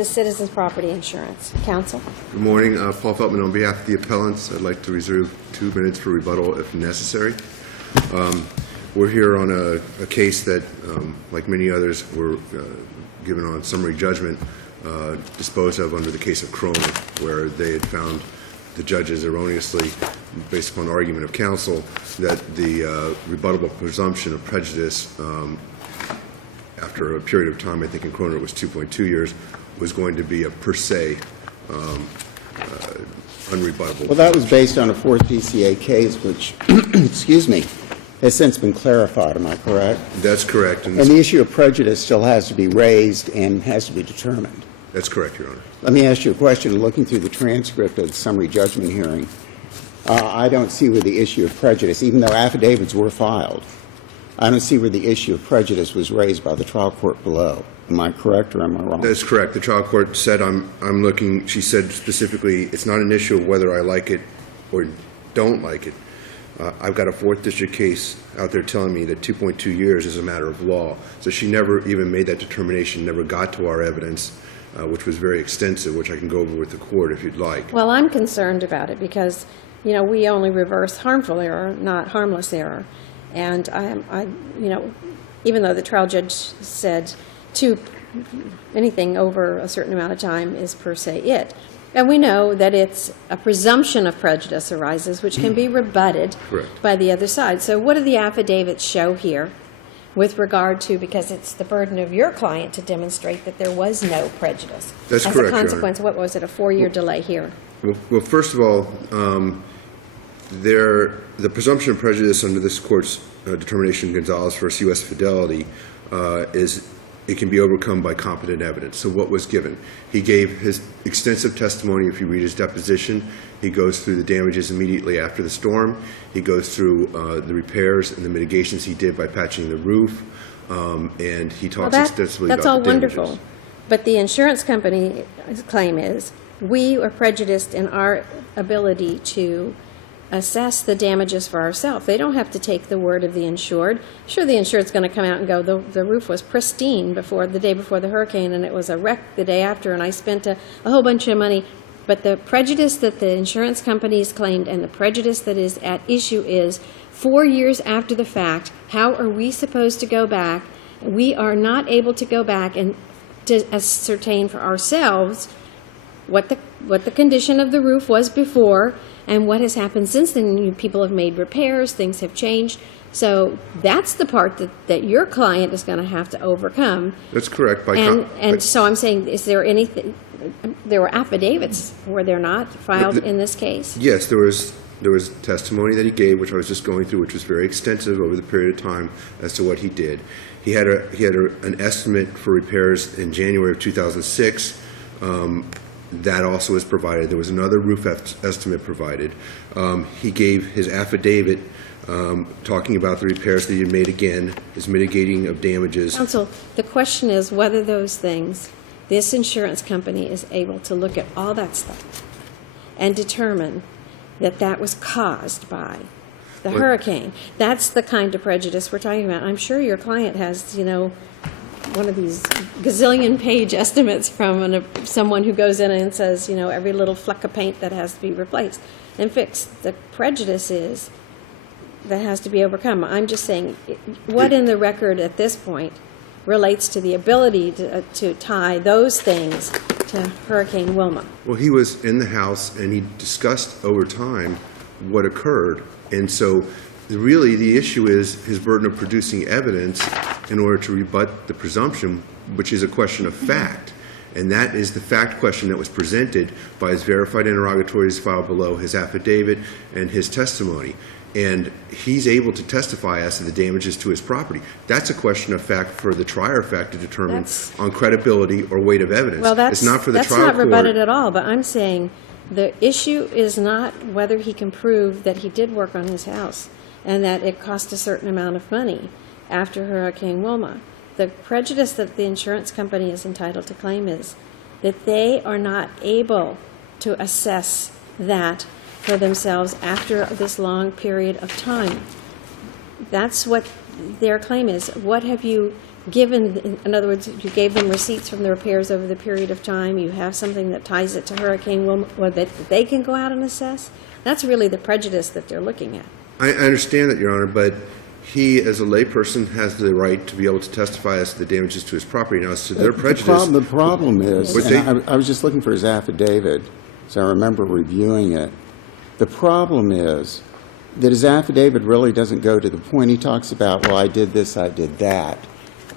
to Citizens Property Insurance. Counsel? Good morning. Paul Feltman on behalf of the appellants. I'd like to reserve 2 minutes for rebuttal if necessary. We're here on a case that, like many others, were given on summary judgment, disposed of under the case of Cronin, where they had found the judges erroneously, based upon argument of counsel, that the rebuttable presumption of prejudice, after a period of time, I think in Cronin it was 2.2 years, was going to be a per se unrebuttable. Well, that was based on a fourth DCA case, which, excuse me, has since been clarified. Am I correct? That's correct. And the issue of prejudice still has to be raised and has to be determined. That's correct, Your Honor. Let me ask you a question. Looking through the transcript of the summary judgment hearing, I don't see where the issue of prejudice, even though affidavits were filed, I don't see where the issue of prejudice was raised by the trial court below. Am I correct or am I wrong? That's correct. The trial court said, I'm looking, she said specifically, it's not an issue of whether I like it or don't like it. I've got a fourth district case out there telling me that 2.2 years is a matter of law. So she never even made that determination, never got to our evidence, which was very extensive, which I can go over with the court if you'd like. Well, I'm concerned about it because, you know, we only reverse harmful error, not harmless error. And even though the trial judge said anything over a certain amount of time is per se it. And we know that it's a presumption of prejudice arises, which can be rebutted by the other side. So what do the affidavits show here with regard to, because it's the burden of your client to demonstrate that there was no prejudice? That's correct, As a consequence, what was it, a 4-year delay here? Well, first of all, the presumption of prejudice under this court's determination, Gonzalez v. U.S. Fidelity, it can be overcome by competent evidence. So what was given? He gave his extensive testimony. If you read his deposition, he goes through the damages immediately after the storm. He goes through the repairs and the mitigations he did by patching the roof, and he talks extensively about the damages. That's all wonderful. But the insurance company's claim is we are prejudiced in our ability to assess the damages for ourselves. They don't have to take the word of the insured. Sure, the insured's going to come out and go, the roof was pristine the day before the hurricane, and it was a wreck the day after, and I spent a whole bunch of money. But the prejudice that the insurance companies claimed and the prejudice that is at issue is 4 years after the fact, how are we supposed to go back? We are not able to go back and to ascertain for ourselves what the condition of the roof was before and what has happened since then. People have made repairs, things have changed. So that's the part that your client is going to have to overcome. That's correct. So I'm saying, is there anything, there were affidavits, were there not, filed in this case? Yes, there was testimony that he gave, which I was just going through, which was very extensive over the period of time as to what he did. He had an estimate for repairs in January of 2006. That also was provided. There was another roof estimate provided. He gave his affidavit talking about the repairs that he had made again, his mitigating of damages. Counsel, the question is whether those things, this insurance company is able to look at all that stuff and determine that that was caused by the hurricane. That's the kind of prejudice we're talking about. I'm sure your client has, one of these gazillion-page estimates from someone who goes in and says, every little fleck of paint that has to be replaced and fixed. The prejudice is that has to be overcome. I'm just saying, what in the record at this point relates to the ability to tie those things to Hurricane Wilma? Well, he was in the house, and he discussed over time what occurred. And so really the issue is his burden of producing evidence in order to rebut the presumption, which is a question of fact. And that is the fact question that was presented by his verified interrogatories filed below, his affidavit, and his testimony. And he's able to testify as to the damages to his property. That's a question of fact for the trier of fact to determine on credibility or weight of evidence. Well, it's not for the trial court. That's not rebutted at all, but I'm saying the issue is not whether he can prove that he did work on his house and that it cost a certain amount of money after Hurricane Wilma. The prejudice that the insurance company is entitled to claim is that they are not able to assess that for themselves after this long period of time. That's what their claim is. What have you given, in other words, you gave them receipts from the repairs over the period of time, you have something that ties it to Hurricane Wilma, or that they can go out and assess, that's really the prejudice that they're looking at. I understand that, Your Honor, but he, as a layperson, has the right to be able to testify as to the damages to his property. Now, as to their prejudice... The problem is, But and I was just looking for his affidavit, so I remember reviewing it. The problem is that his affidavit really doesn't go to the point. He talks about, well, I did this, I did that,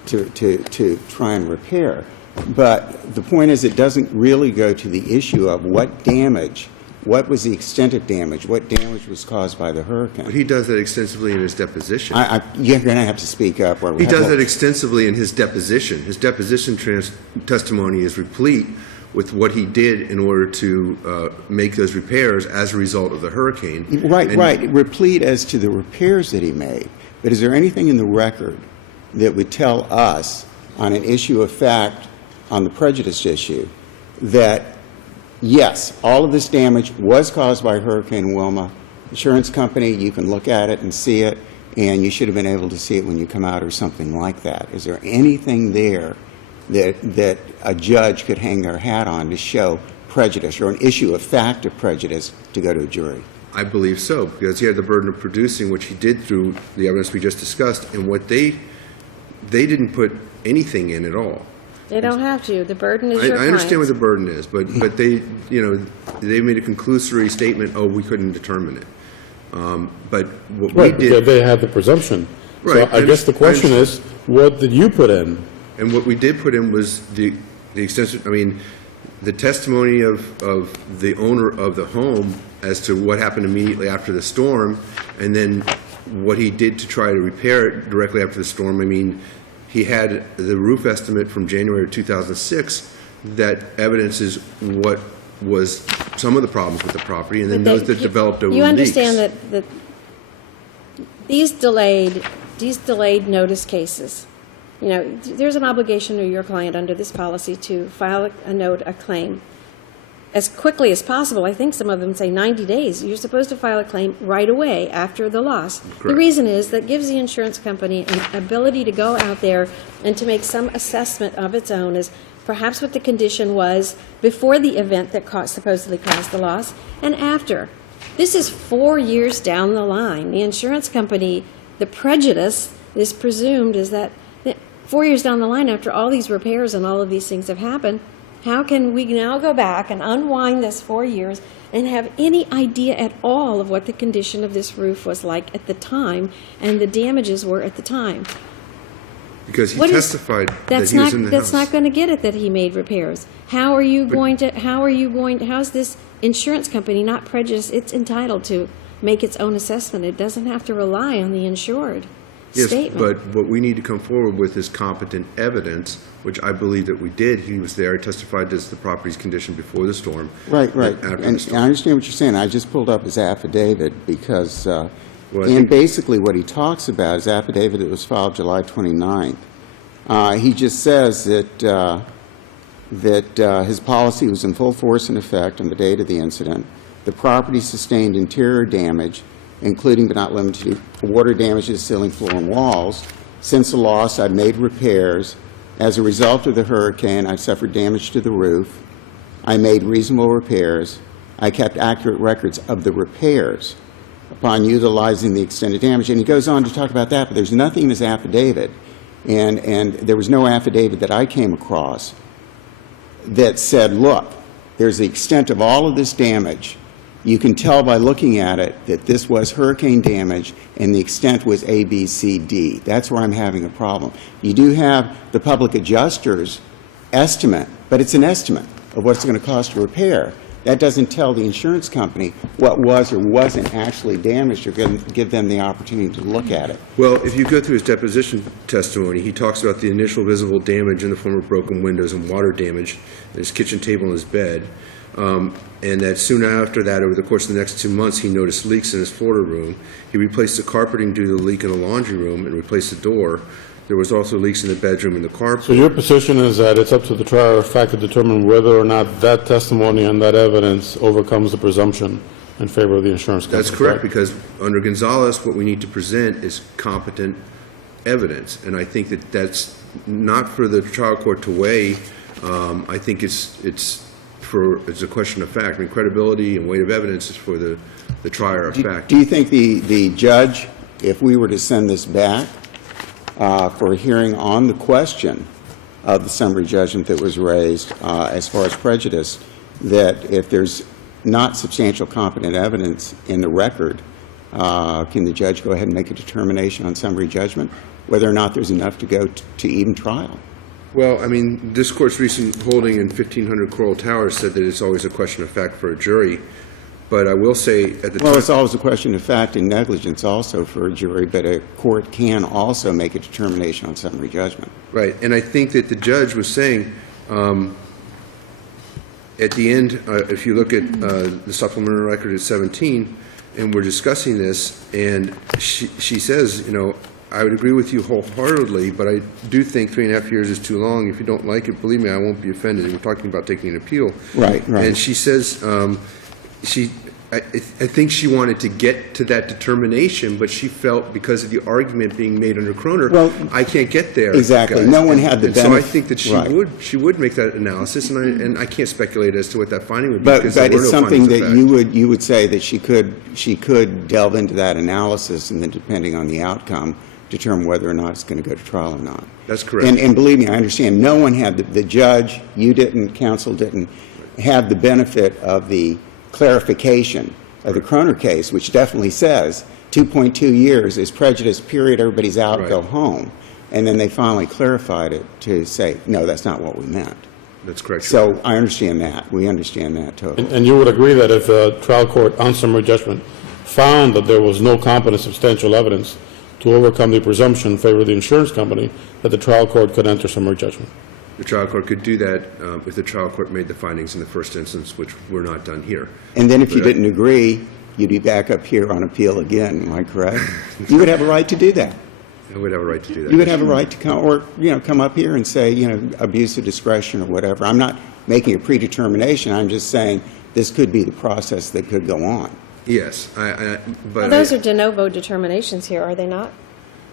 to try and repair. But the point is, it doesn't really go to the issue of what damage, what was the extent of damage, what damage was caused by the hurricane. But he does that extensively in his deposition. You're going to have to speak up. He does that extensively in his deposition. His deposition testimony is replete with what he did in order to make those repairs as a result of the hurricane. Right. Replete as to the repairs that he made. But is there anything in the record that would tell us on an issue of fact, on the prejudice issue, that yes, all of this damage was caused by Hurricane Wilma? Insurance company, you can look at it and see it, and you should have been able to see it when you come out, or something like that. Is there anything there that a judge could hang their hat on to show prejudice, or an issue of fact of prejudice to go to a jury? I believe so, because he had the burden of producing, which he did through the evidence we just discussed, and what they didn't put anything in at all. They don't have to. The burden is your I understand what client's. the burden is, but they, they made a conclusory statement, oh, we couldn't determine it. But what we Right, did... they have the presumption. Right, So I guess the question I is, what did you put in? And what we did put in was the extensive, the testimony of the owner of the home as to what happened immediately after the storm, and then what he did to try to repair it directly after the storm. He had the roof estimate from January of 2006 that evidences what was some of the problems with the property, and then those that developed over leaks. You understand that these delayed notice cases, there's an obligation to your client under this policy to file a claim as quickly as possible. I think some of them say 90 days. You're supposed to file a claim right away after the loss. Correct. The reason is that gives the insurance company an ability to go out there and to make some assessment of its own as perhaps what the condition was before the event that supposedly caused the loss, and after. This is 4 years down the line. The insurance company, the prejudice is presumed is that 4 years down the line, after all these repairs and all of these things have happened, how can we now go back and unwind this 4 years and have any idea at all of what the condition of this roof was like at the time and the damages were at the time? Because he testified that he was in the house. That's not going to get it that he made repairs. How's this insurance company not prejudiced? It's entitled to make its own assessment. It doesn't have to rely on the insured statement. Yes, but what we need to come forward with is competent evidence, which I believe that we did. He was there, testified as the property's condition before the storm. Right. After And the storm. I understand what you're saying. I just pulled up his affidavit because, basically what he talks about, his affidavit that was filed July 29th, he just says that his policy was in full force and effect on the date of the incident. The property sustained interior damage, including but not limited to water damage to the ceiling, floor, and walls. Since the loss, I've made repairs. As a result of the hurricane, I've suffered damage to the roof. I made reasonable repairs. I kept accurate records of the repairs upon utilizing the extended damage. And he goes on to talk about that, but there's nothing in his affidavit, and there was no affidavit that I came across that said, look, there's the extent of all of this damage. You can tell by looking at it that this was hurricane damage and the extent was A, B, C, D. That's where I'm having a problem. You do have the public adjuster's estimate, but it's an estimate of what it's going to cost to repair. That doesn't tell the insurance company what was or wasn't actually damaged or give them the opportunity to look at it. Well, if you go through his deposition testimony, he talks about the initial visible damage in the form of broken windows and water damage in his kitchen table and his bed. And that soon after that, over the course of the next 2 months, he noticed leaks in his Florida room. He replaced the carpeting due to the leak in the laundry room and replaced the door. There was also leaks in the bedroom and the carpet. So your position is that it's up to the trier of fact to determine whether or not that testimony and that evidence overcomes the presumption in favor of the insurance company. That's correct, because under Gonzalez, what we need to present is competent evidence. And I think that not for the trial court to weigh. I think it's a question of fact. I mean, credibility and weight of evidence is for the trier of fact. Do you think the judge, if we were to send this back for a hearing on the question of the summary judgment that was raised as far as prejudice, that if there's not substantial competent evidence in the record, can the judge go ahead and make a determination on summary judgment, whether or not there's enough to go to even trial? Well, I mean, this court's recent holding in 1500 Coral Towers said that it's always a question of fact for a jury. But I will say at the time... Well, it's always a question of fact and negligence also for a jury, but a court can also make a determination on summary judgment. Right, and I think that the judge was saying, at the end, if you look at the supplemental record at 17, and we're discussing this, and she says, you know, I would agree with you wholeheartedly, but I do think 3.5 years is too long. If you don't like it, believe me, I won't be offended. We're talking about taking an appeal. Right. And she says, I think she wanted to get to that determination, but she felt because of the argument being made under Kroner, well, I can't get there. Exactly. Guys. No one had the benefit. So I think that she would make that analysis, and I can't speculate as to what that finding would be. But it's something that you would say that she could delve into that analysis, and then depending on the outcome, determine whether or not it's going to go to trial or not. That's correct. And believe me, I understand. No one had the judge, you didn't, counsel didn't have the benefit of the clarification of the Kroner case, which definitely says 2.2 years is prejudice, period, everybody's out, right. Go home. And then they finally clarified it to say, no, that's not what we meant. That's correct. So I understand that. We understand that totally. And you would agree that if the trial court on summary judgment found that there was no competent substantial evidence to overcome the presumption in favor of the insurance company, that the trial court could enter summary judgment? The trial court could do that if the trial court made the findings in the first instance, which were not done here. And then if you didn't agree, you'd be back up here on appeal again, am I correct? You would have a right to do that. I would have a right to do that. You would have a right to come up here and say, abuse of discretion or whatever. I'm not making a predetermination. I'm just saying this could be the process that could go on. Yes, but Those are de novo determinations here, are they not?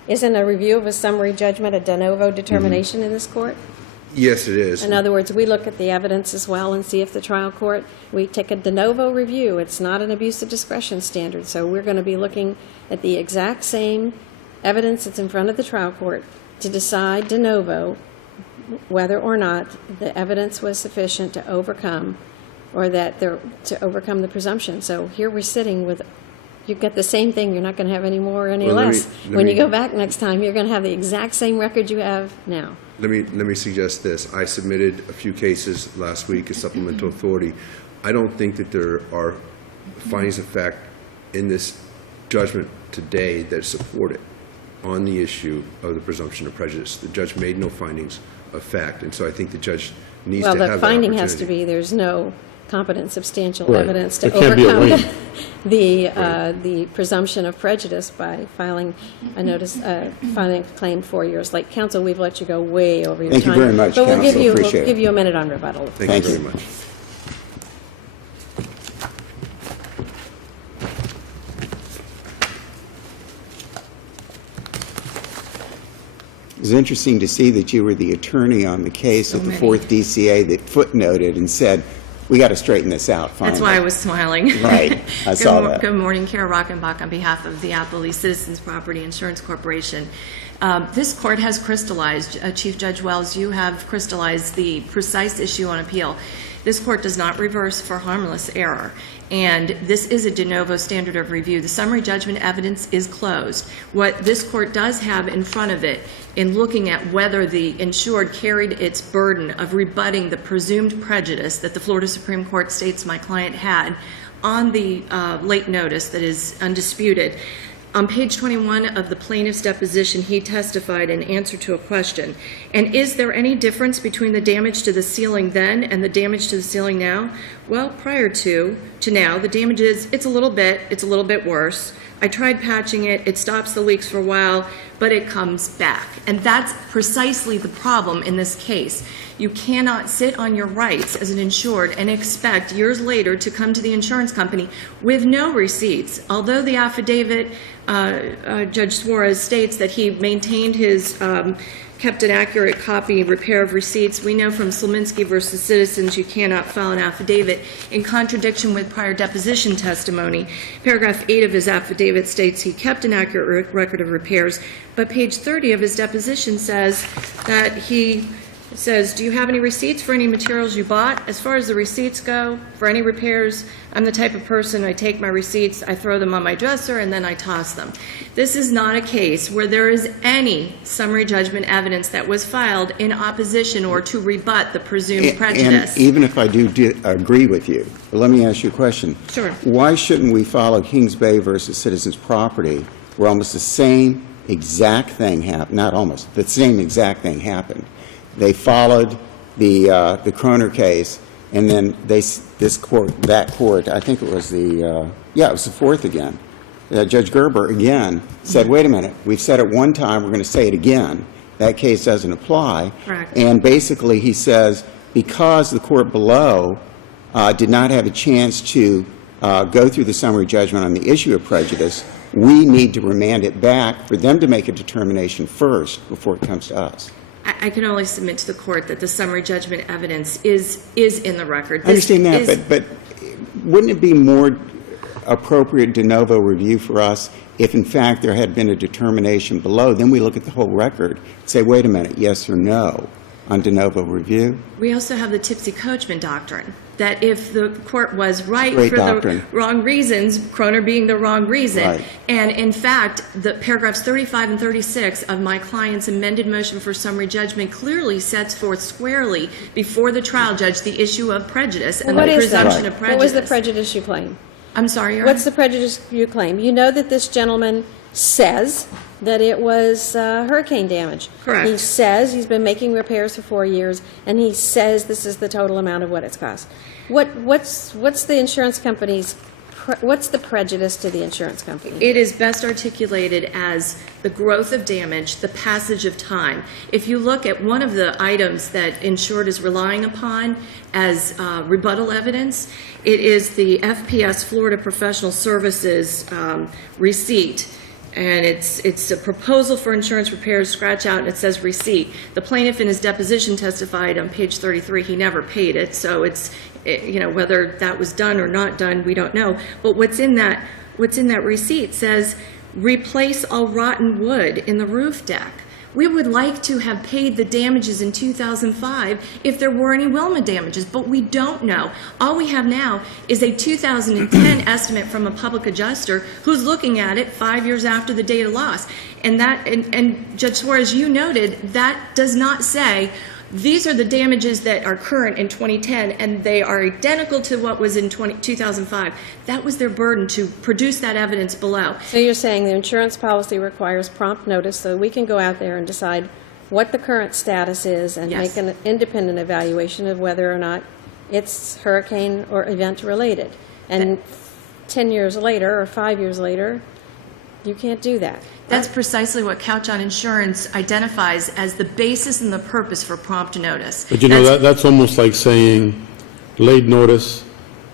Isn't a review of a summary judgment a de novo determination in this court? Yes, it is. In other words, we look at the evidence as well and see if the trial court, we take a de novo review. It's not an abuse of discretion standard. So we're going to be looking at the exact same evidence that's in front of the trial court to decide de novo whether or not the evidence was sufficient to overcome to overcome the presumption. So here we're sitting with, you get the same thing. You're not going to have any more or any less. When you go back next time, you're going to have the exact same record you have now. Let me suggest this. I submitted a few cases last week as supplemental authority. I don't think that there are findings of fact in this judgment today that support it on the issue of the presumption of prejudice. The judge made no findings of fact, and so I think the judge needs to have that opportunity. Well, the finding has to be there's no competent substantial Right. evidence to It can't be a overcome win. the presumption of prejudice by filing a claim 4 years late. Counsel, we've let you go way over your Thank time. you very much, but counsel. we'll Appreciate it. give you a minute on rebuttal. Thank you very much. It was interesting to see that you were the attorney on the case at the 4th DCA that footnoted and said, we got to straighten this out finally. That's why I was smiling. Right. I saw that. Good morning, Kara Rockenbach on behalf of the Appellate Citizens Property Insurance Corporation. This court has crystallized, Chief Judge Wells, you have crystallized the precise issue on appeal. This court does not reverse for harmless error, and this is a de novo standard of review. The summary judgment evidence is closed. What this court does have in front of it in looking at whether the insured carried its burden of rebutting the presumed prejudice that the Florida Supreme Court states my client had on the late notice that is undisputed. On page 21 of the plaintiff's deposition, he testified in answer to a question. And is there any difference between the damage to the ceiling then and the damage to the ceiling now? Well, prior to now, the damage is, it's a little bit worse. I tried patching it, it stops the leaks for a while, but it comes back. And that's precisely the problem in this case. You cannot sit on your rights as an insured and expect years later to come to the insurance company with no receipts. Although the affidavit, Judge Suarez states that he maintained his kept an accurate copy, repair of receipts. We know from Slominski versus Citizens, you cannot file an affidavit in contradiction with prior deposition testimony. Paragraph 8 of his affidavit states he kept an accurate record of repairs, but page 30 of his deposition says that he says, do you have any receipts for any materials you bought? As far as the receipts go, for any repairs, I'm the type of person, I take my receipts, I throw them on my dresser, and then I toss them. This is not a case where there is any summary judgment evidence that was filed in opposition or to rebut the presumed prejudice. And even if I do agree with you, but let me ask you a question. Sure. Why shouldn't we follow Kings Bay versus Citizens Property, where almost the same exact thing happened, not almost, the same exact thing happened? They followed the Kroner case, and then that court, I think it was it was the fourth again. Judge Gerber again said, wait a minute, we've said it one time, we're going to say it again. That case doesn't apply. Correct. And basically he says, because the court below did not have a chance to go through the summary judgment on the issue of prejudice, we need to remand it back for them to make a determination first before it comes to us. I can only submit to the court that the summary judgment evidence is in the record. I understand that, but wouldn't it be more appropriate de novo review for us if, in fact, there had been a determination below? Then we look at the whole record, say, wait a minute, yes or no on de novo review? We also have the tipsy coachman doctrine, that if the court was right Great for doctrine. the wrong reasons, Kroner being the wrong reason, Right. and in fact, the paragraphs 35 and 36 of my client's amended motion for summary judgment clearly sets forth squarely before the trial judge the issue of prejudice and What the is that? presumption of prejudice. What was the prejudice you claim? I'm sorry, Your Honor? What's the prejudice you claim? You know that this gentleman says that it was hurricane damage. Correct. He says he's been making repairs for 4 years, and he says this is the total amount of what it's cost. What's the insurance company's, what's the prejudice to the insurance company? It is best articulated as the growth of damage, the passage of time. If you look at one of the items that insured is relying upon as rebuttal evidence, it is the FPS Florida Professional Services receipt. And it's a proposal for insurance repairs, scratch out, and it says receipt. The plaintiff in his deposition testified on page 33 he never paid it, so it's, whether that was done or not done, we don't know. But what's in that receipt says, replace all rotten wood in the roof deck. We would like to have paid the damages in 2005 if there were any Wilma damages, but we don't know. All we have now is a 2010 estimate from a public adjuster who's looking at it 5 years after the date of loss. And Judge Suarez, you noted, that does not say these are the damages that are current in 2010 and they are identical to what was in 2005. That was their burden to produce that evidence below. So you're saying the insurance policy requires prompt notice so we can go out there and decide what the current status is and Yes. make an independent evaluation of whether or not it's hurricane or event related. And 10 years later or 5 years later, you can't do that. That's precisely what Couch on Insurance identifies as the basis and the purpose for prompt notice. But that's almost like saying late notice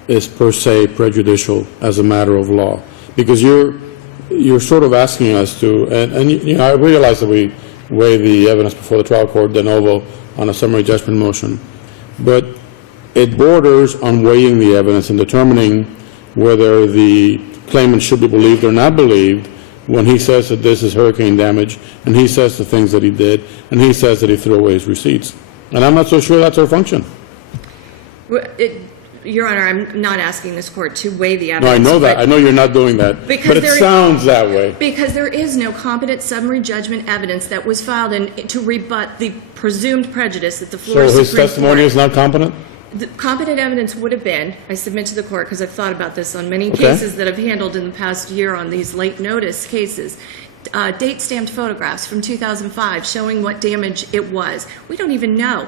is per se prejudicial as a matter of law. Because you're sort of asking us to, and I realize that we weigh the evidence before the trial court de novo on a summary judgment motion, but it borders on weighing the evidence and determining whether the claimant should be believed or not believed when he says that this is hurricane damage, and he says the things that he did, and he says that he threw away his receipts. And I'm not so sure that's our function. Your Honor, I'm not asking this court to weigh the No, evidence. I know that. I know you're not doing that. Because But it sounds that way. Because there is no competent summary judgment evidence that was filed to rebut the presumed prejudice that the So Florida his Supreme testimony Court. is not competent? The competent evidence would have been, I submit to the court because I've thought about this on many Okay. cases that I've handled in the past year on these late notice cases, date-stamped photographs from 2005 showing what damage it was. We don't even know.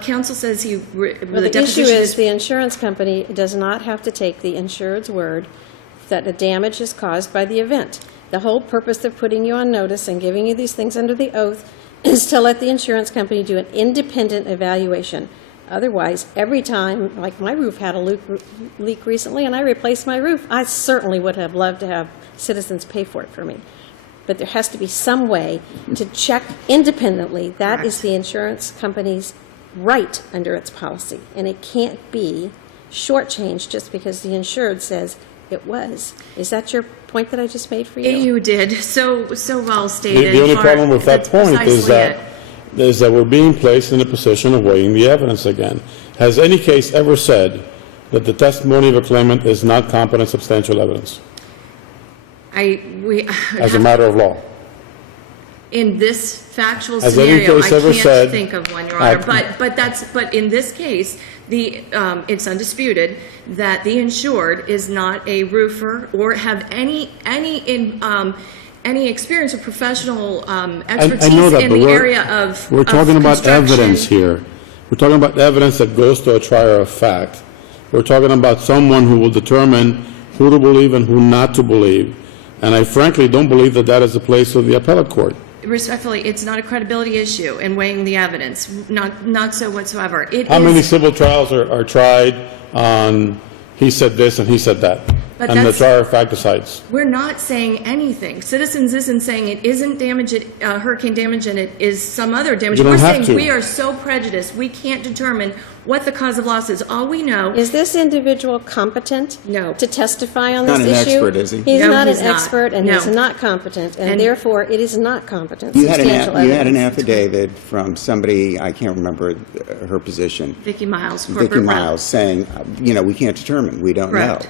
Counsel says Well, the issue is the insurance company does not have to take the insured's word that the damage is caused by the event. The whole purpose of putting you on notice and giving you these things under the oath is to let the insurance company do an independent evaluation. Otherwise, every time, like my roof had a leak recently and I replaced my roof, I certainly would have loved to have Citizens pay for it for me. but there has to be some way to check independently. That is Correct. the insurance company's right under its policy, and it can't be shortchanged just because the insured says it was. Is that your point that I just made for you? You did, so well stated. The only Mark. problem with that That's point precisely is that we're being placed in a position of weighing the evidence again. Has any case ever said that the testimony of a claimant is not competent substantial evidence as a matter of law? In this factual Has any scenario, I case ever can't said- think of one, Your Honor. But in this case, it's undisputed that the insured is not a roofer or have any experience or professional expertise I know that, in but the area of we're talking about construction. evidence here. We're talking about evidence that goes to a trier of fact. We're talking about someone who will determine who to believe and who not to believe. And I frankly don't believe that that is the place of the appellate court. Respectfully, it's not a credibility issue in weighing the evidence, not so whatsoever. How many civil trials are tried on he said this and he said that? But And the that's- trier of fact decides. We're not saying anything. Citizens isn't saying it isn't damage, hurricane damage, and it is some other damage. You don't We're have saying to. we are so prejudiced, we can't determine what the cause of loss is. All we know, Is this individual competent No. to testify on Not this an issue? expert, is he? He's No, not he's an not. expert, and No. he's not competent, and And- therefore, it is not competent, You had substantial an evidence. affidavit from somebody, I can't remember her position, Vicki Miles, corporate Vicki rep. Miles, saying, we can't determine, we don't know. Correct.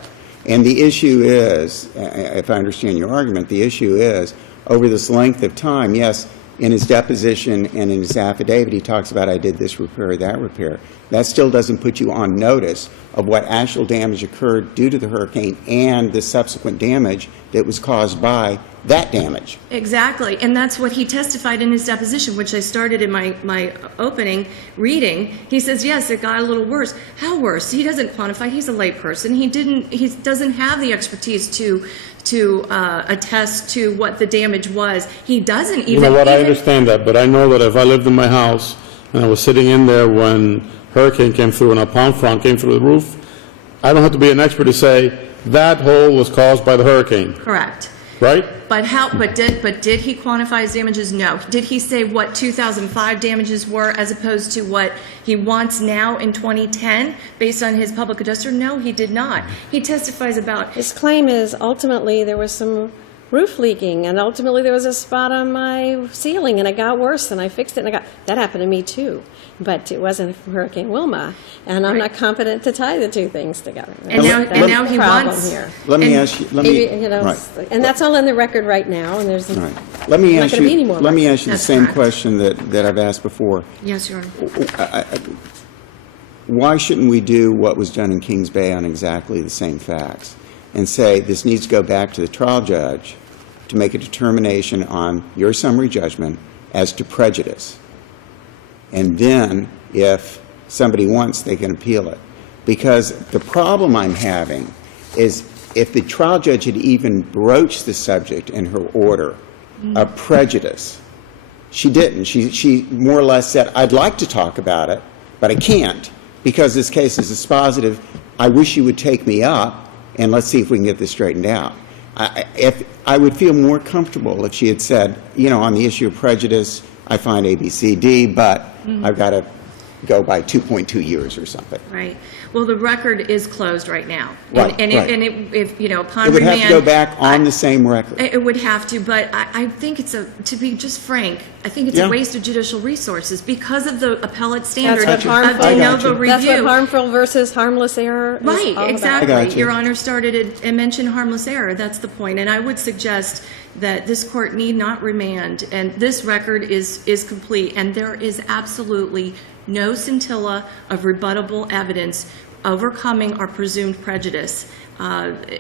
And the issue is, if I understand your argument, the issue is, over this length of time, yes, in his deposition and in his affidavit, he talks about, I did this repair, that repair. That still doesn't put you on notice of what actual damage occurred due to the hurricane and the subsequent damage that was caused by that damage. Exactly, and that's what he testified in his deposition, which I started in my opening reading. He says, yes, it got a little worse. How worse? He doesn't quantify. He's a layperson. He doesn't have the expertise to attest to what the damage was. He doesn't even. You know what, I even- understand that, but I know that if I lived in my house and I was sitting in there when hurricane came through and a palm front came through the roof, I don't have to be an expert to say that hole was caused by the hurricane, Correct. right? But did he quantify his damages? No. Did he say what 2005 damages were as opposed to what he wants now in 2010 based on his public adjuster? No, he did not. He testifies about His claim is ultimately there was some roof leaking, and ultimately there was a spot on my ceiling, and it got worse, and I fixed it, and that happened to me too. But it wasn't from Hurricane Wilma, and I'm not competent to tie the two things together. And now- That's and now the he problem wants- here. Let me And ask you, Maybe, right. and that's all in the record right now, and there's Right. Let me not ask gonna be any you, more let me records. ask you the That's same correct. question that I've asked before. yes, Your Honor. Why shouldn't we do what was done in Kings Bay on exactly the same facts and say this needs to go back to the trial judge to make a determination on your summary judgment as to prejudice? And then, if somebody wants, they can appeal it. Because the problem I'm having is if the trial judge had even broached the subject in her order of prejudice, she didn't. She more or less said, I'd like to talk about it, but I can't because this case is dispositive. I wish you would take me up, and let's see if we can get this straightened out. I would feel more comfortable if she had said, on the issue of prejudice, I find A, B, C, D, but I've got to go by 2.2 years or something. Right. Well, the record is closed right now. Right, And right. if upon It would remand. have to go back on the same record. It would have to, but I think to be just frank, I think it's Yeah. a waste of judicial resources because of the appellate standard That's of what harmful- de I got novo you. review. That's what harmful versus harmless error is all Right, about. I exactly. got you. Your Honor started it and mentioned harmless error. That's the point. And I would suggest that this court need not remand, and this record is complete, and there is absolutely no scintilla of rebuttable evidence overcoming our presumed prejudice.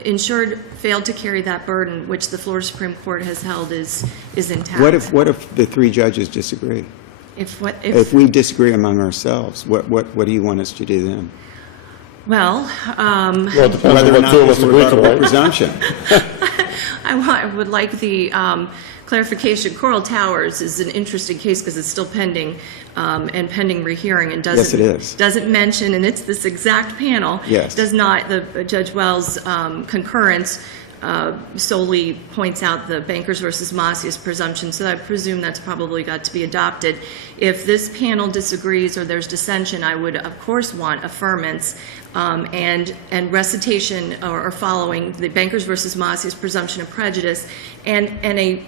Insured failed to carry that burden, which the Florida Supreme Court has held is intact. What if the three judges disagree? If we disagree among ourselves, what do you want us to do then? well, Well, it depends on Whether or what not two of there's us a agree to, rebuttable right? presumption. I would like the clarification. Coral Towers is an interesting case because it's still pending and pending rehearing and doesn't. Yes, it is. Doesn't mention, and it's this exact panel. Yes. Does not, Judge Wells' concurrence solely points out the Bankers versus Macias presumption, so I presume that's probably got to be adopted. If this panel disagrees or there's dissension, I would, of course, want affirmance and recitation or following the Bankers versus Macias presumption of prejudice and a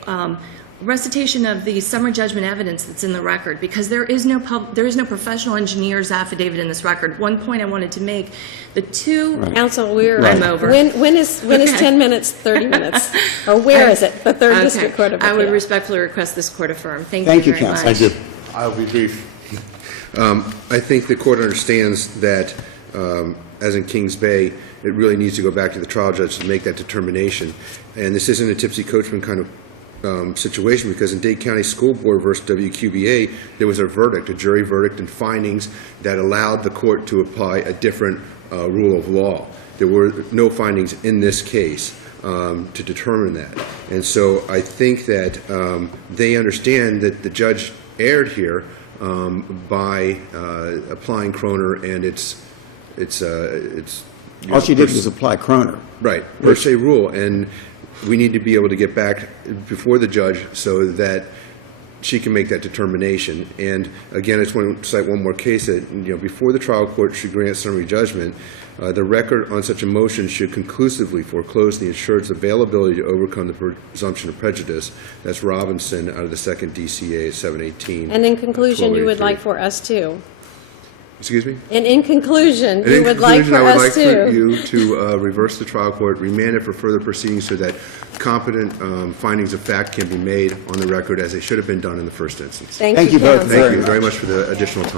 recitation of the summary judgment evidence that's in the record, because there is no professional engineer's affidavit in this record. One point I wanted to make, the two... Counsel, we're... I'm over. When is 10 minutes, 30 minutes? Or where is it? The Third District Court of Appeal. I would respectfully request this court affirm. Thank you very Counsel. much. Thank you. I'll be brief. I think the court understands that, as in Kings Bay, it really needs to go back to the trial judge to make that determination. And this isn't a tipsy coachman kind of situation, because in Dade County School Board versus WQBA, there was a verdict, a jury verdict and findings that allowed the court to apply a different rule of law. There were no findings in this case to determine that. And so I think that they understand that the judge erred here by applying Kroner and its All she did was apply Kroner. right, per se rule, and we need to be able to get back before the judge so that she can make that determination. And again, I just want to cite one more case that, before the trial court should grant summary judgment, the record on such a motion should conclusively foreclose the insured's availability to overcome the presumption of prejudice. That's Robinson out of the 2nd DCA 718. And in conclusion, you would 1283. like for us to? Excuse me? And in conclusion, And you in would like conclusion, for I would us like for to? you to reverse the trial court, remand it for further proceedings so that competent findings of fact can be made on the record as they should have been done in the first instance. Thank Thank you both counsel. Thank very you very much. much for the additional time.